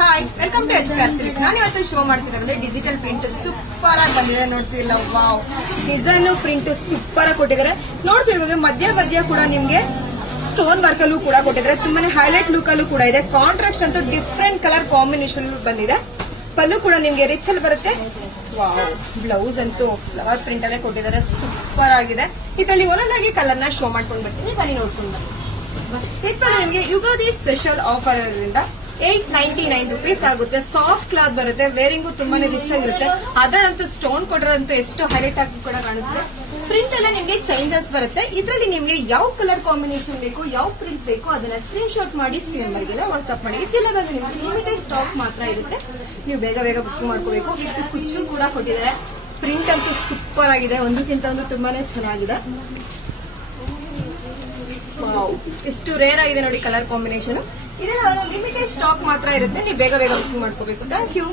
Hi welcome to H class. ನಾನು ಇವತ್ತು show ಮಾಡ್ತಿದ್ದೆ ಡಿಜಿಟಲ್ ಪ್ರಿಂಟ್ ಸೂಪರ್ ಆಗಿ ಬಂದಿದೆ. ನೋಡ್ತಿಲ್ಲ, ವಾವ್, ಡಿಸೈನ್ ಪ್ರಿಂಟ್ ಸೂಪರ್ ಆಗಿ ಕೊಟ್ಟಿದ್ದಾರೆ. ನೋಡ್ತಿರ್ಬೋದು ಮಧ್ಯ ಕೂಡ ನಿಮ್ಗೆ ಸ್ಟೋನ್ ವರ್ಕ್ ಅಲ್ಲೂ ಕೂಡ ಕೊಟ್ಟಿದ್ದಾರೆ. ತುಂಬಾನೇ ಹೈಲೈಟ್ ಲುಕ್ ಅಲ್ಲೂ ಕೂಡ ಇದೆ. ಕಾಂಟ್ರಾಸ್ಟ್ ಅಂತೂ ಡಿಫ್ರೆಂಟ್ ಕಲರ್ ಕಾಂಬಿನೇಷನ್ ಬಂದಿದೆ. ಪಲ್ಲು ಕೂಡ ನಿಮ್ಗೆ ರಿಚ್ ಅಲ್ಲಿ ಬರುತ್ತೆ. ವಾವ್, ಬ್ಲೌಸ್ ಅಂತೂ ಫ್ಲವರ್ ಪ್ರಿಂಟ್ ಅಲ್ಲೇ ಕೊಟ್ಟಿದ್ದಾರೆ. ಸೂಪರ್ ಆಗಿದೆ. ಇದರಲ್ಲಿ ಒಂದೊಂದಾಗಿ ಕಲರ್ ನ ಶೋ ಮಾಡ್ಕೊಂಡು ಬರ್ತೀನಿ, ಬನ್ನಿ ನೋಡ್ಕೊಂಡು ಬನ್ನಿ. ನಿಮ್ಗೆ ಯುಗಾದಿ ಸ್ಪೆಷಲ್ ಆಫರ್ ಇರೋದ್ರಿಂದ 899 rupees ಆಗುತ್ತೆ. ಸಾಫ್ಟ್ ಕ್ಲಾತ್ ಬರುತ್ತೆ. ವೇರಿಂಗು ತುಂಬಾನೇ ರಿಚ್ ಆಗಿರುತ್ತೆ. ಅದರಂತೂ ಸ್ಟೋನ್ ಕೊಡೋರಂತೂ ಎಷ್ಟು ಹೈಲೈಟ್ ಆಗಿ ಕೂಡ ಕಾಣುತ್ತೆ. ಪ್ರಿಂಟ್ ಎಲ್ಲ ನಿಮ್ಗೆ ಚೇಂಜಸ್ ಬರುತ್ತೆ. ಇದರಲ್ಲಿ ನಿಮ್ಗೆ ಯಾವ ಕಲರ್ ಕಾಂಬಿನೇಷನ್ ಬೇಕು, ಯಾವ ಪ್ರಿಂಟ್ ಬೇಕು ಅದನ್ನ ಸ್ಕ್ರೀನ್ ಶಾಟ್ ಮಾಡಿ ಸ್ಕ್ರೀನ್ ನಂಬರ್ಗೆಲ್ಲ ವಾಟ್ಸ್ಆಪ್ ಮಾಡಿ. ಇದೆಲ್ಲ ಬಂದು ನಿಮ್ಗೆ ಲಿಮಿಟೆಡ್ ಸ್ಟಾಕ್ ಮಾತ್ರ ಇರುತ್ತೆ. ನೀವು ಬೇಗ ಬುಕ್ ಮಾಡ್ಕೋಬೇಕು. ವಿತ್ ಕುಚ್ಚು ಕೂಡ ಕೊಟ್ಟಿದ್ದಾರೆ. ಪ್ರಿಂಟ್ ಅಂತೂ ಸೂಪರ್ ಆಗಿದೆ. ಒಂದಕ್ಕಿಂತ ಒಂದು ತುಂಬಾನೇ ಚೆನ್ನಾಗಿದೆ. ಎಷ್ಟು ರೇರ್ ಆಗಿದೆ ನೋಡಿ ಕಲರ್ ಕಾಂಬಿನೇಷನ್. ಇದೆಲ್ಲ ಲಿಮಿಟೆಡ್ ಸ್ಟಾಕ್ ಮಾತ್ರ ಇರುತ್ತೆ. ನೀವು ಬೇಗ ಬುಕ್ ಮಾಡ್ಕೋಬೇಕು. Thank you.